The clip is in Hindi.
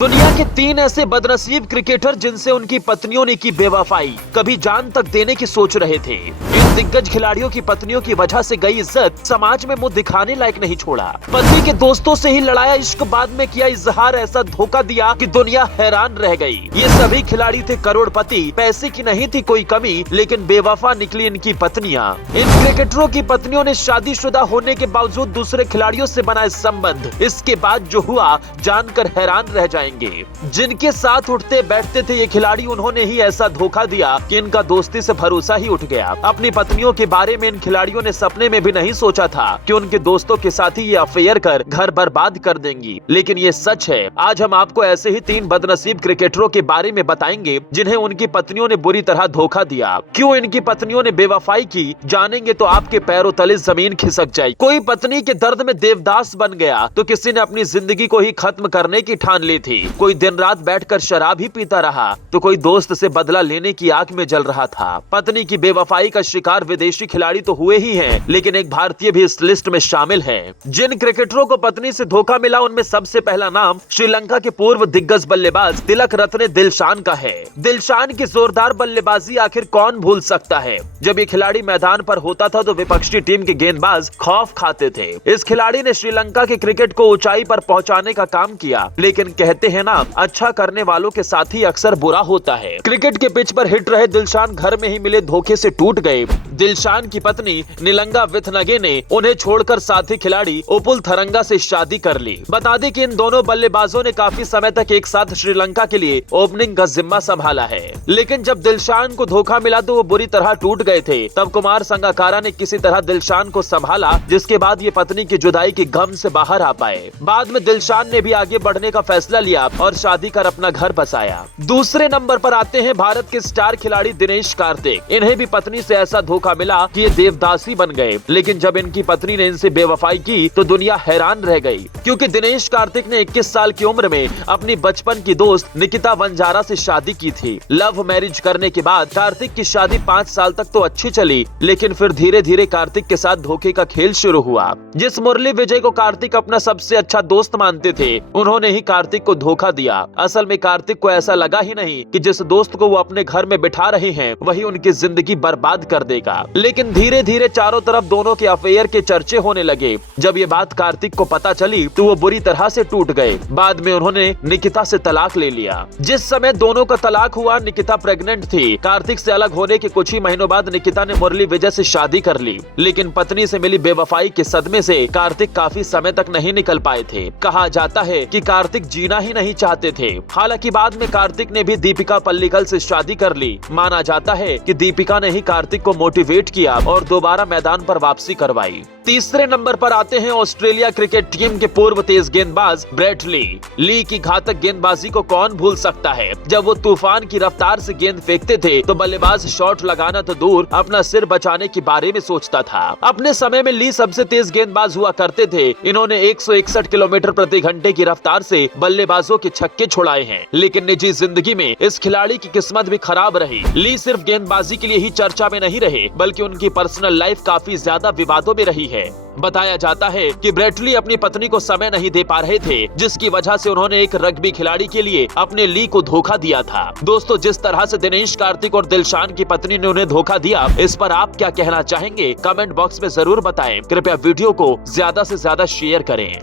दुनिया के 3 ऐसे बदनसीब क्रिकेटर जिनसे उनकी पत्नियों ने की बेवफाई, कभी जान तक देने की सोच रहे थे। इन दिग्गज खिलाड़ियों की पत्नियों की वजह से गई इज्जत समाज में मुंह दिखाने लायक नहीं छोड़ा। पति के दोस्तों से ही लड़ाया इश्क, बाद में किया इजहार, ऐसा धोखा दिया कि दुनिया हैरान रह गई। ये सभी खिलाड़ी थे करोड़पति, पैसे की नहीं थी कोई कमी, लेकिन बेवफा निकली इनकी पत्नियां। इन क्रिकेटरों की पत्नियों ने शादीशुदा होने के बावजूद दूसरे खिलाड़ियों से बनाए संबंध। इसके बाद जो हुआ जानकर हैरान रह जाएंगे। जिनके साथ उठते बैठते थे ये खिलाड़ी, उन्होंने ही ऐसा धोखा दिया कि इनका दोस्ती से भरोसा ही उठ गया। अपनी पत्नियों के बारे में इन खिलाड़ियों ने सपने में भी नहीं सोचा था कि उनके दोस्तों के साथ ही ये अफेयर कर घर बर्बाद कर देंगी, लेकिन ये सच है। आज हम आपको ऐसे ही 3 बदनसीब क्रिकेटरों के बारे में बताएंगे जिन्हें उनकी पत्नियों ने बुरी तरह धोखा दिया। क्यों इनकी पत्नियों ने बेवफाई की, जानेंगे तो आपके पैरों तले जमीन खिसक जाएगी। कोई पत्नी के दर्द में देवदास बन गया तो किसी ने अपनी जिंदगी को ही खत्म करने की ठान ली थी। कोई दिन रात बैठकर शराब ही पीता रहा तो कोई दोस्त से बदला लेने की आग में जल रहा था। पत्नी की बेवफाई का शिकार विदेशी खिलाड़ी तो हुए ही हैं, लेकिन एक भारतीय भी इस लिस्ट में शामिल है। जिन क्रिकेटरों को पत्नी से धोखा मिला उनमें सबसे पहला नाम श्रीलंका के पूर्व दिग्गज बल्लेबाज तिलक रत्ने दिलशान का है। दिलशान की जोरदार बल्लेबाजी आखिर कौन भूल सकता है। जब ये खिलाड़ी मैदान पर होता था तो विपक्षी टीम के गेंदबाज खौफ खाते थे। इस खिलाड़ी ने श्रीलंका के क्रिकेट को ऊंचाई पर पहुंचाने का काम किया, लेकिन कहते हैं ना, अच्छा करने वालों के साथ ही अक्सर बुरा होता है। क्रिकेट के पिच पर हिट रहे दिलशान घर में ही मिले धोखे से टूट गए। दिलशान की पत्नी नीलंगा विथनगे ने उन्हें छोड़कर साथी खिलाड़ी उपुल थरंगा से शादी कर ली। बता दें कि इन दोनों बल्लेबाजों ने काफी समय तक एक साथ श्रीलंका के लिए ओपनिंग का जिम्मा संभाला है, लेकिन जब दिलशान को धोखा मिला तो वो बुरी तरह टूट गए थे। तब कुमार संगकारा ने किसी तरह दिलशान को संभाला, जिसके बाद ये पत्नी की जुदाई की गम से बाहर आ पाए। बाद में दिलशान ने भी आगे बढ़ने का फैसला लिया और शादी कर अपना घर बसाया। दूसरे नंबर पर आते हैं भारत के स्टार खिलाड़ी दिनेश कार्तिक। इन्हें भी पत्नी से ऐसा धोखा मिला कि ये देवदासी बन गए, लेकिन जब इनकी पत्नी ने इनसे बेवफाई की तो दुनिया हैरान रह गई, क्योंकि दिनेश कार्तिक ने 21 साल की उम्र में अपनी बचपन की दोस्त निकिता वंजारा से शादी की थी। लव मैरिज करने के बाद कार्तिक की शादी 5 साल तक तो अच्छी चली, लेकिन फिर धीरे धीरे कार्तिक के साथ धोखे का खेल शुरू हुआ। जिस मुरली विजय को कार्तिक अपना सबसे अच्छा दोस्त मानते थे, उन्होंने ही कार्तिक को धोखा दिया। असल में कार्तिक को ऐसा लगा ही नहीं कि जिस दोस्त को वो अपने घर में बिठा रहे हैं वही उनकी जिंदगी बर्बाद कर देगा, लेकिन धीरे धीरे चारों तरफ दोनों के अफेयर के चर्चे होने लगे। जब ये बात कार्तिक को पता चली तो वो बुरी तरह से टूट गए। बाद में उन्होंने निकिता से तलाक ले लिया। जिस समय दोनों का तलाक हुआ, निकिता प्रेग्नेंट थी। कार्तिक से अलग होने के कुछ ही महीनों बाद निकिता ने मुरली विजय से शादी कर ली, लेकिन पत्नी से मिली बेवफाई के सदमे से कार्तिक काफी समय तक नहीं निकल पाए थे। कहा जाता है कि कार्तिक जीना ही नहीं चाहते थे। हालांकि बाद में कार्तिक ने भी दीपिका पल्लिकल से शादी कर ली। माना जाता है कि दीपिका ने ही कार्तिक को मोटिवेट किया और दोबारा मैदान पर वापसी करवाई। तीसरे नंबर पर आते हैं ऑस्ट्रेलिया क्रिकेट टीम के पूर्व तेज गेंदबाज ब्रेट ली। ली की घातक गेंदबाजी को कौन भूल सकता है। जब वो तूफान की रफ्तार से गेंद फेंकते थे तो बल्लेबाज शॉट लगाना तो दूर, अपना सिर बचाने के बारे में सोचता था। अपने समय में ली सबसे तेज गेंदबाज हुआ करते थे। इन्होंने 161 किलोमीटर प्रति घंटे की रफ्तार से बल्लेबाजों के छक्के छुड़ाए हैं, लेकिन निजी जिंदगी में इस खिलाड़ी की किस्मत भी खराब रही। ली सिर्फ गेंदबाजी के लिए ही चर्चा में नहीं रहे, बल्कि उनकी पर्सनल लाइफ काफी ज्यादा विवादों में रही है। बताया जाता है कि ब्रेट ली अपनी पत्नी को समय नहीं दे पा रहे थे, जिसकी वजह से उन्होंने एक रग्बी खिलाड़ी के लिए अपने ली को धोखा दिया था। दोस्तों, जिस तरह से दिनेश कार्तिक और दिलशान की पत्नी ने उन्हें धोखा दिया, इस पर आप क्या कहना चाहेंगे? कमेंट बॉक्स में जरूर बताएं। कृपया वीडियो को ज्यादा से ज्यादा शेयर करें।